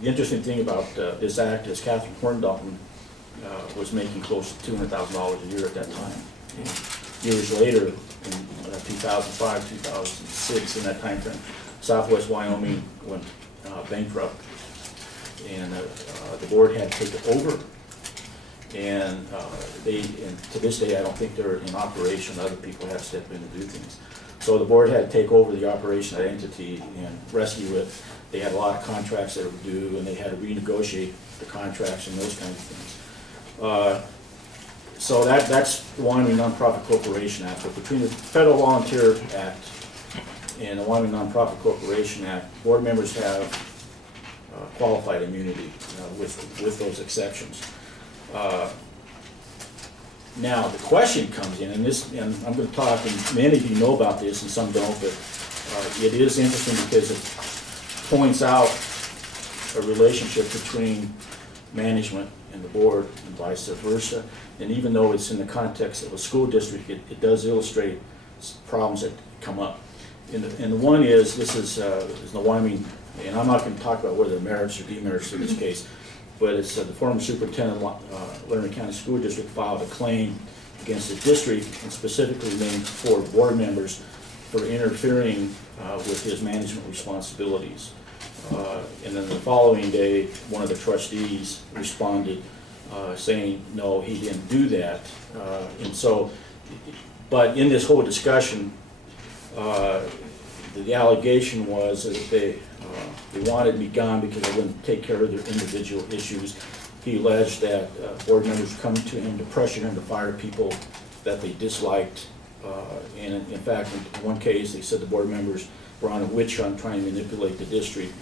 the interesting thing about this act is Catherine Horndalton was making close to $200,000 a year at that time. And years later, in 2005, 2006, in that time frame, Southwest Wyoming went bankrupt, and the board had to take it over. And and to this day, I don't think they're in operation. Other people have stepped in to do things. So the board had to take over the operation of that entity and rescue it. They had a lot of contracts that were due, and they had to renegotiate the contracts and those kinds of things. So that's the Wyoming Nonprofit Corporation Act. But between the Federal Volunteer Act and the Wyoming Nonprofit Corporation Act, board members have qualified immunity with those exceptions. Now the question comes in, and I'm going to talk, and many of you know about this and some don't, but it is interesting because it points out a relationship between management and the board and vice versa. And even though it's in the context of a school district, it does illustrate problems that come up. And the one is, this is the Wyoming, and I'm not going to talk about whether the merits or demerits in this case, but it's the former superintendent of Laramie County School District filed a claim against the district, and specifically named 4 board members for interfering with his management responsibilities. And then the following day, one of the trustees responded saying, no, he didn't do that. And so, but in this whole discussion, the allegation was that they wanted me gone because I wouldn't take care of their individual issues. He alleged that board members were coming to him to pressure him to fire people that they disliked. And in fact, in one case, they said the board members were on a witch hunt trying to manipulate the district.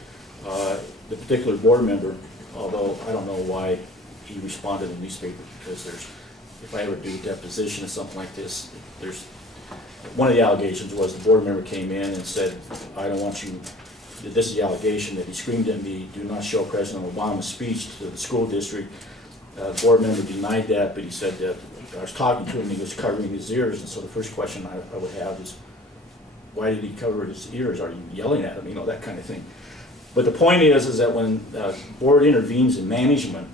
The particular board member, although I don't know why he responded in the newspaper, because if I ever do a deposition or something like this, one of the allegations was the board member came in and said, I don't want you, this is the allegation, that he screamed at me, do not show President Obama's speech to the school district. The board member denied that, but he said that I was talking to him and he was covering his ears. And so the first question I would have is, why did he cover his ears? Are you yelling at him? You know, that kind of thing. But the point is that when the board intervenes in management,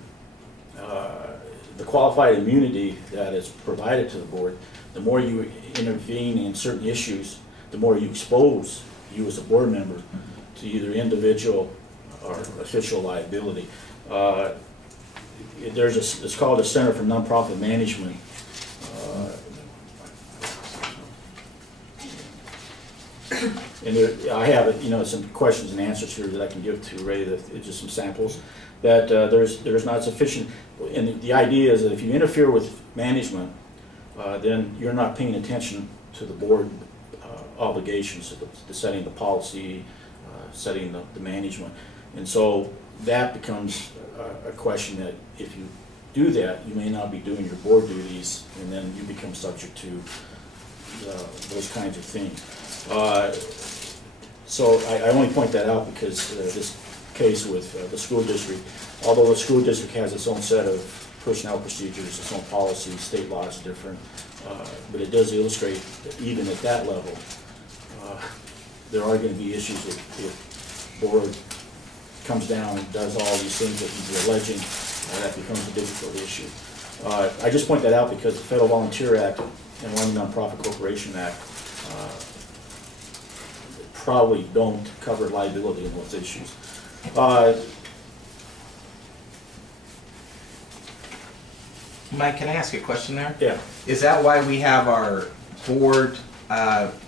the qualified immunity that is provided to the board, the more you intervene in certain issues, the more you expose you as a board member to either individual or official liability. It's called the Center for Nonprofit Management. And I have some questions and answers here that I can give to Ray, just some samples, that there's not sufficient, and the idea is that if you interfere with management, then you're not paying attention to the board obligations, to setting the policy, setting the management. And so that becomes a question that if you do that, you may not be doing your board duties, and then you become subject to those kinds of things. So I only point that out because this case with the school district, although the school district has its own set of personnel procedures, its own policies, state law is different, but it does illustrate that even at that level, there are going to be issues if board comes down and does all these things that he's alleging, that becomes a difficult issue. I just point that out because the Federal Volunteer Act and Wyoming Nonprofit Corporation Act probably don't cover liability in those issues. Mike, can I ask a question there? Yeah. Is that why we have our board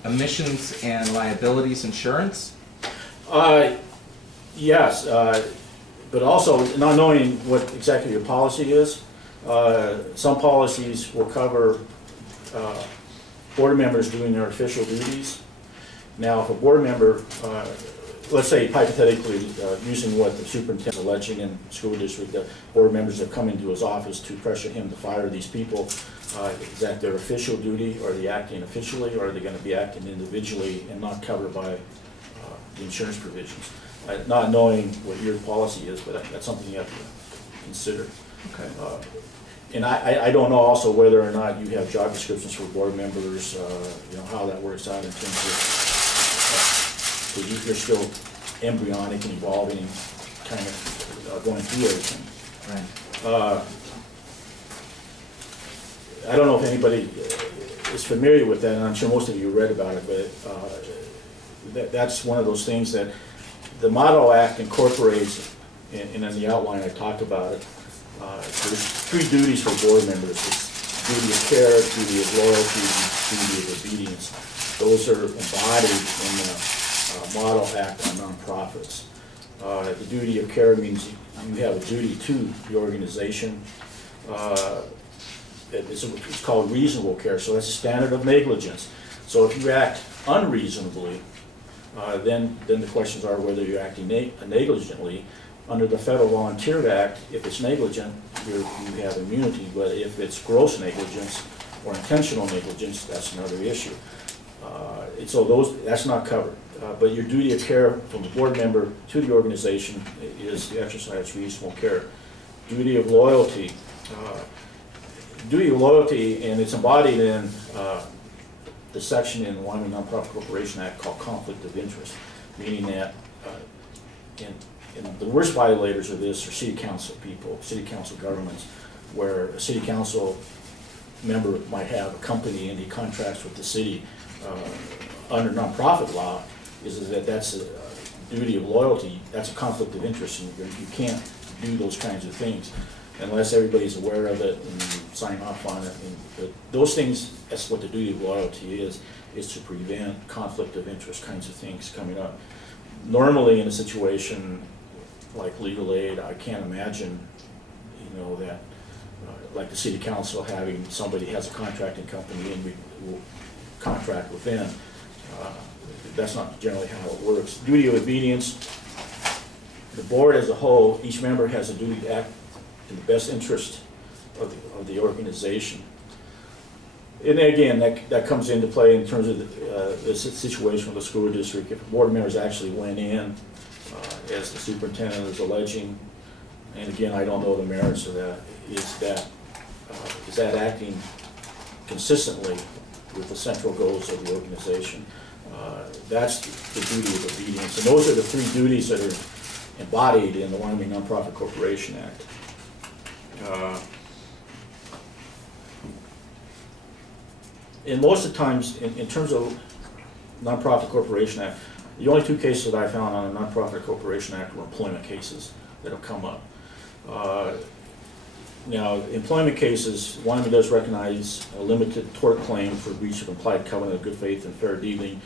emissions and liabilities insurance? Yes, but also not knowing what exactly your policy is, some policies will cover board members doing their official duties. Now, if a board member, let's say hypothetically, using what the superintendent is alleging in the school district, that board members have come into his office to pressure him to fire these people, is that their official duty? Are they acting officially, or are they going to be acting individually and not covered by the insurance provisions? Not knowing what your policy is, but that's something you have to consider. Okay. And I don't know also whether or not you have job descriptions for board members, how that works out in terms of, because you're still embryonic and evolving kind of going through everything. Right. I don't know if anybody is familiar with that, and I'm sure most of you read about it, but that's one of those things that the Model Act incorporates, and in the outline I talked about it. There's 3 duties for board members. It's duty of care, duty of loyalty, and duty of obedience. Those are embodied in the Model Act on nonprofits. The duty of care means you have a duty to the organization. It's called reasonable care, so that's a standard of negligence. So if you act unreasonably, then the questions are whether you're acting negligently. Under the Federal Volunteer Act, if it's negligent, you have immunity, but if it's gross negligence or intentional negligence, that's another issue. So that's not covered. But your duty of care from the board member to the organization is to exercise reasonable care. Duty of loyalty. Duty of loyalty, and it's embodied in the section in the Wyoming Nonprofit Corporation Act called conflict of interest, meaning that and the worst violators of this are city council people, city council governments, where a city council member might have a company and he contracts with the city under nonprofit law. That's a duty of loyalty. That's a conflict of interest, and you can't do those kinds of things unless everybody's aware of it and sign off on it. But those things, that's what the duty of loyalty is to prevent conflict of interest kinds of things coming up. Normally in a situation like legal aid, I can't imagine, that like the city council having somebody has a contracting company and we will contract with them. That's not generally how it works. Duty of obedience, the board as a whole, each member has a duty to act in the best interest of the organization. And again, that comes into play in terms of the situation with the school district. If board members actually went in, as the superintendent is alleging, and again, I don't know the merits of that, is that acting consistently with the central goals of the organization? That's the duty of obedience. And those are the 3 duties that are embodied in the Wyoming Nonprofit Corporation Act. And most of the times, in terms of Nonprofit Corporation Act, the only 2 cases that I found on the Nonprofit Corporation Act were employment cases that have come up. Now, employment cases, Wyoming does recognize a limited tort claim for breach of implied covenant of good faith and fair dealing,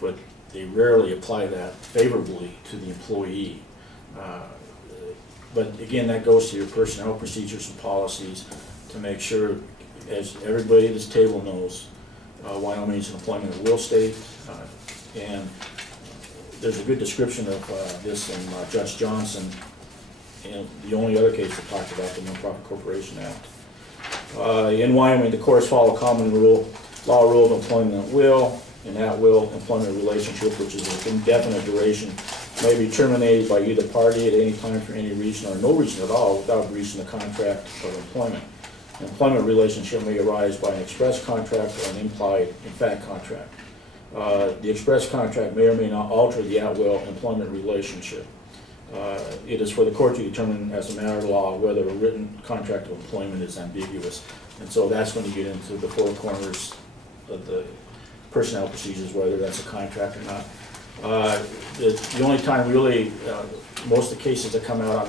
but they rarely apply that favorably to the employee. But again, that goes to your personnel procedures and policies to make sure, as everybody at this table knows, Wyoming is an employment at will state, and there's a good description of this in Judge Johnson, and the only other case that talked about the Nonprofit Corporation Act. In Wyoming, the courts follow common law rule of employment at will. An at-will employment relationship, which is of indefinite duration, may be terminated by either party at any time for any reason or no reason at all without breaching the contract of employment. An employment relationship may arise by an express contract or an implied, in fact, contract. The express contract may or may not alter the at-will employment relationship. It is for the court to determine as a matter of law whether a written contract of employment is ambiguous. And so that's when you get into the 4 corners of the personnel procedures, whether that's a contract or not. The only time really, most of the cases that come out on